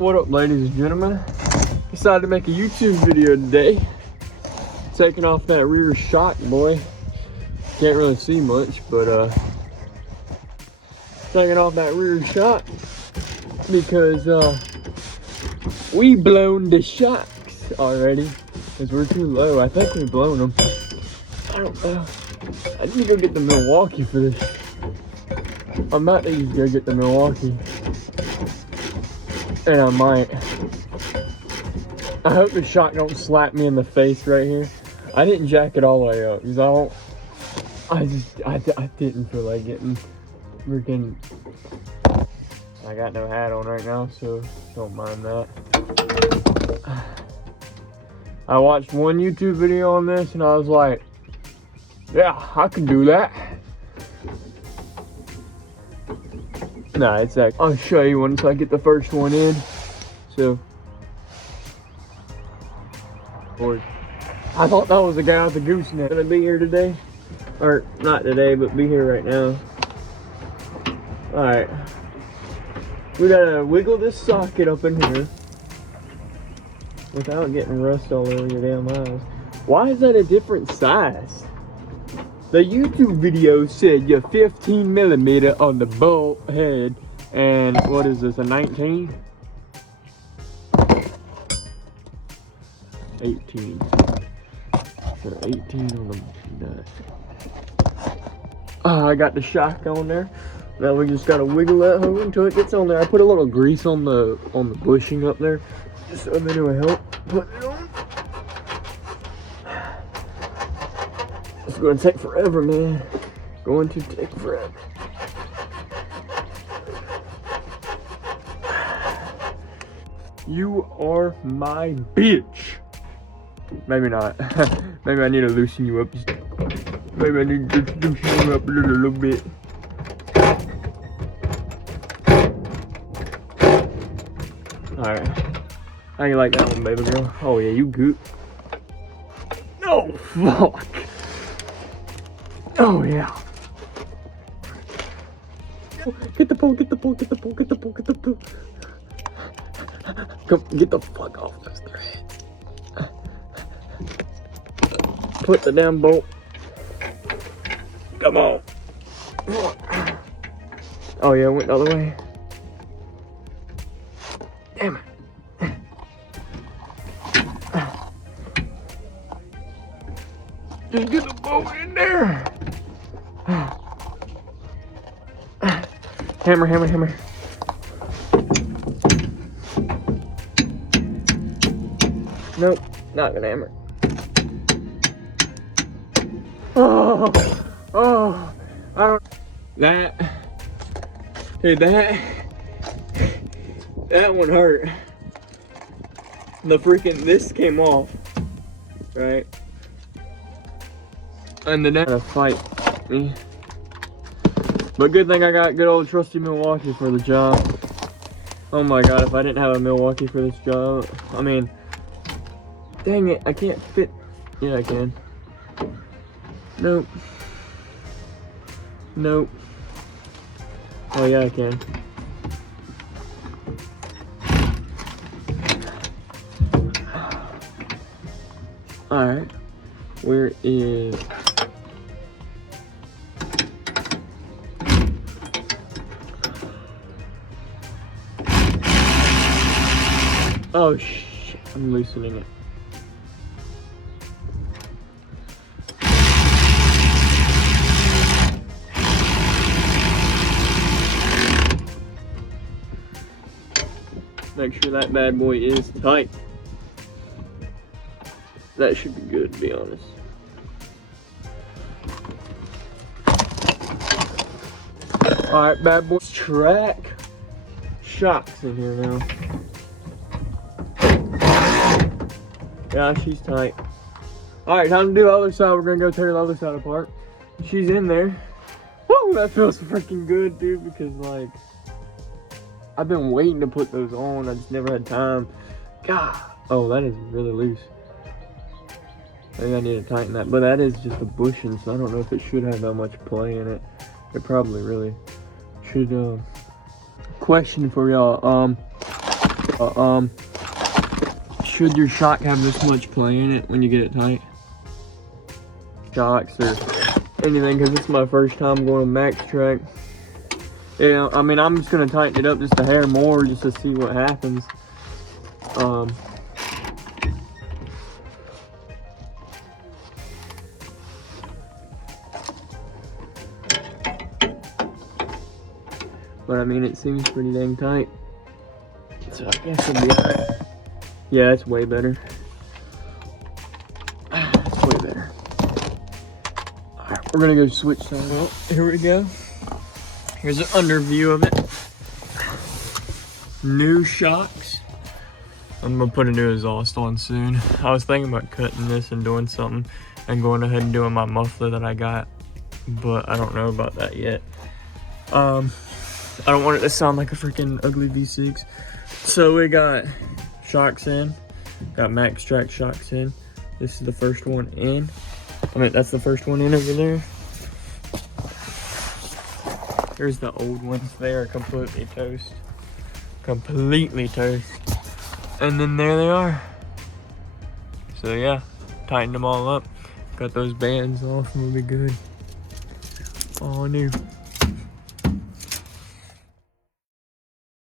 What up, ladies and gentlemen? Decided to make a YouTube video today. Taking off that rear shock, boy. Can't really see much, but taking off that rear shock because we blown the shocks already because we're too low. I think we've blown them. I don't know. I need to go get the Milwaukee for this. I'm about to go get the Milwaukee. And I might. I hope the shock don't slap me in the face right here. I didn't jack it all the way up because I didn't feel like getting freaking. I got no hat on right now, so don't mind that. I watched one YouTube video on this and I was like, yeah, I can do that. Nah, it's that. I'll show you once I get the first one in. So, Lord, I thought that was the guy with the gooseneck. Gonna be here today, or not today, but be here right now. All right, we gotta wiggle this socket up in here without getting rust all over your damn eyes. Why is that a different size? The YouTube video said you're 15 millimeter on the bolt head, and what is this, a 19? 18. So 18 on the nut. I got the shock on there. Now we just gotta wiggle that hole until it gets on there. I put a little grease on the bushing up there, just so that it will help put it on. It's gonna take forever, man. Going to take forever. You are my bitch. Maybe not. Maybe I need to loosen you up. Maybe I need to loosen you up a little bit. Alright. How you like that one, baby girl? Oh yeah, you good. No, fuck. Oh yeah. Get the pole, get the pole, get the pole, get the pole, get the pole. Come, get the fuck off those threads. Put the damn bolt. Come on. Oh yeah, it went the other way. Damn it. Just get the bolt in there. Hammer, hammer, hammer. Nope, not gonna hammer. Oh, I don't. That one hurt. The freaking, this came off, right? And then to fight me. But good thing I got good old trusty Milwaukee for the job. Oh my god, if I didn't have a Milwaukee for this job, I mean, dang it, I can't fit. Yeah, I can. Nope. Nope. Oh yeah, I can. Alright. Where is... Oh shit, I'm loosening it. Make sure that bad boy is tight. That should be good, to be honest. Alright, bad boy's track. Shocks in here now. Yeah, she's tight. Alright, time to do the other side. We're gonna go tear the other side apart. She's in there. Woo, that feels freaking good, dude, because like I've been waiting to put those on. I just never had time. God. Oh, that is really loose. Maybe I need to tighten that. But that is just a bushing, so I don't know if it should have that much play in it. It probably really should. Question for y'all. Should your shock have this much play in it when you get it tight? Shocks or anything, because it's my first time going to Max Track. Yeah, I mean, I'm just gonna tighten it up just a hair more just to see what happens. But I mean, it seems pretty dang tight. So I guess it'll be alright. Yeah, it's way better. It's way better. Alright, we're gonna go switch some. Well, here we go. Here's an under view of it. New shocks. I'm gonna put a new exhaust on soon. I was thinking about cutting this and doing something and going ahead and doing my muffler that I got, but I don't know about that yet. I don't want it to sound like a freaking ugly V6. So we got shocks in, got Max Track shocks in. This is the first one in. I mean, that's the first one in over there. Here's the old ones. They are completely toast. Completely toast. And then there they are. So yeah, tightened them all up. Got those bands off and we'll be good. All new.